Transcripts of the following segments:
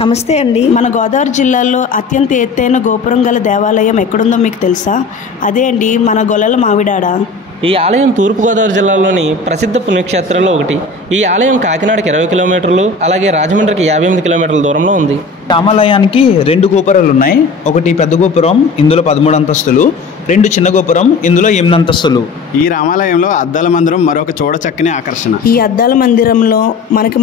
నమస్తే అండి. మన గోదావరి జిల్లాలో అత్యంత ఎత్తైన గోపురం గల దేవాలయం ఎక్కడుందో మీకు తెలుసా? అదే అండి మన గొల్లల మావిడాడ. ఈ ఆలయం తూర్పుగోదావరి జిల్లాలోని ప్రసిద్ధ పుణ్యక్షేత్రాల్లో ఒకటి. ఈ ఆలయం కాకినాడకి 20 కిలోమీటర్లు, అలాగే రాజమండ్రికి 58 కిలోమీటర్ల దూరంలో ఉంది. రామాలయానికి 2 గోపురాలు ఉన్నాయి. ఒకటి పెద్ద గోపురం, ఇందులో 13 అంతస్తులు, 2 చిన్న గోపురం, ఇందులో 8 అంతస్తులు. ఈ రామాలయంలో అద్దాల మందిరం మరొక చూడచక్కని ఆకర్షణ. ఈ అద్దాల మందిరంలో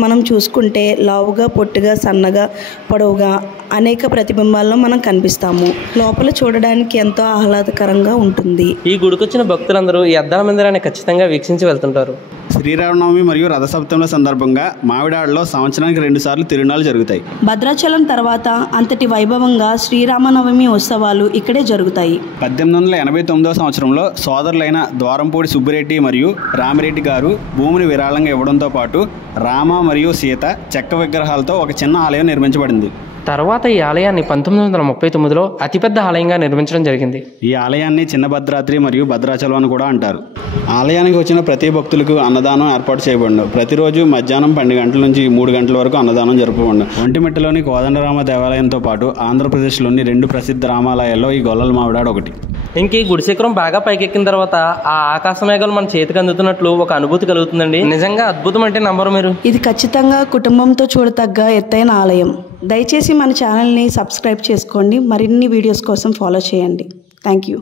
మనం చూసుకుంటే లావుగా, పొట్టిగా, సన్నగా, పొడవుగా అనేక ప్రతిబింబాల్లో మనం కనిపిస్తాము. లోపల చూడడానికి ఎంతో ఆహ్లాదకరంగా ఉంటుంది. ఈ గుడికొచ్చిన భక్తులందరూ ఈ అద్దాల మందిరాన్ని ఖచ్చితంగా వీక్షించి వెళ్తుంటారు. శ్రీరామనవమి మరియు రథసప్తముల సందర్భంగా మావిడాడలో సంవత్సరానికి 2 సార్లు తిరునాళ్లు జరుగుతాయి. భద్రాచలం తర్వాత అంతటి వైభవంగా శ్రీరామనవమి ఉత్సవాలు ఇక్కడే జరుగుతాయి. 1889వ సంవత్సరంలో సోదరులైన ద్వారంపూడి సుబ్బిరెడ్డి మరియు రామిరెడ్డి గారు భూమిని విరాళంగా ఇవ్వడంతో పాటు రామ మరియు సీత చెక్క విగ్రహాలతో ఒక చిన్న ఆలయం నిర్మించబడింది. తర్వాత ఈ ఆలయాన్ని 1939లో అతిపెద్ద ఆలయంగా నిర్మించడం జరిగింది. ఈ ఆలయాన్ని చిన్న భద్రాద్రి మరియు భద్రాచలం అని కూడా అంటారు. ఆలయానికి వచ్చిన ప్రతి భక్తులకు అన్నదానం ఏర్పాటు చేయబడింది. ప్రతిరోజు మధ్యాహ్నం 12 గంటల నుంచి 3 గంటల వరకు అన్నదానం జరపబడింది. ఒంటిమిట్టలోని కోదండరామ దేవాలయంతో పాటు ఆంధ్రప్రదేశ్లోని 2 ప్రసిద్ధ రామాలయాల్లో ఈ గొల్లల మావిడాడ ఒకటి. ఇంక ఈ గుడి శిఖరం బాగా పైకెక్కిన తర్వాత ఆ ఆకాశ మేఘాలు మన చేతికి అందుతున్నట్లు ఒక అనుభూతి కలుగుతుందండి. నిజంగా అద్భుతం అంటే నమ్మరు మీరు. ఇది ఖచ్చితంగా కుటుంబంతో చూడతగ్గ ఎత్తైన ఆలయం. దయచేసి మన ఛానల్ని సబ్స్క్రైబ్ చేసుకోండి. మరిన్ని వీడియోస్ కోసం ఫాలో చేయండి. Thank you.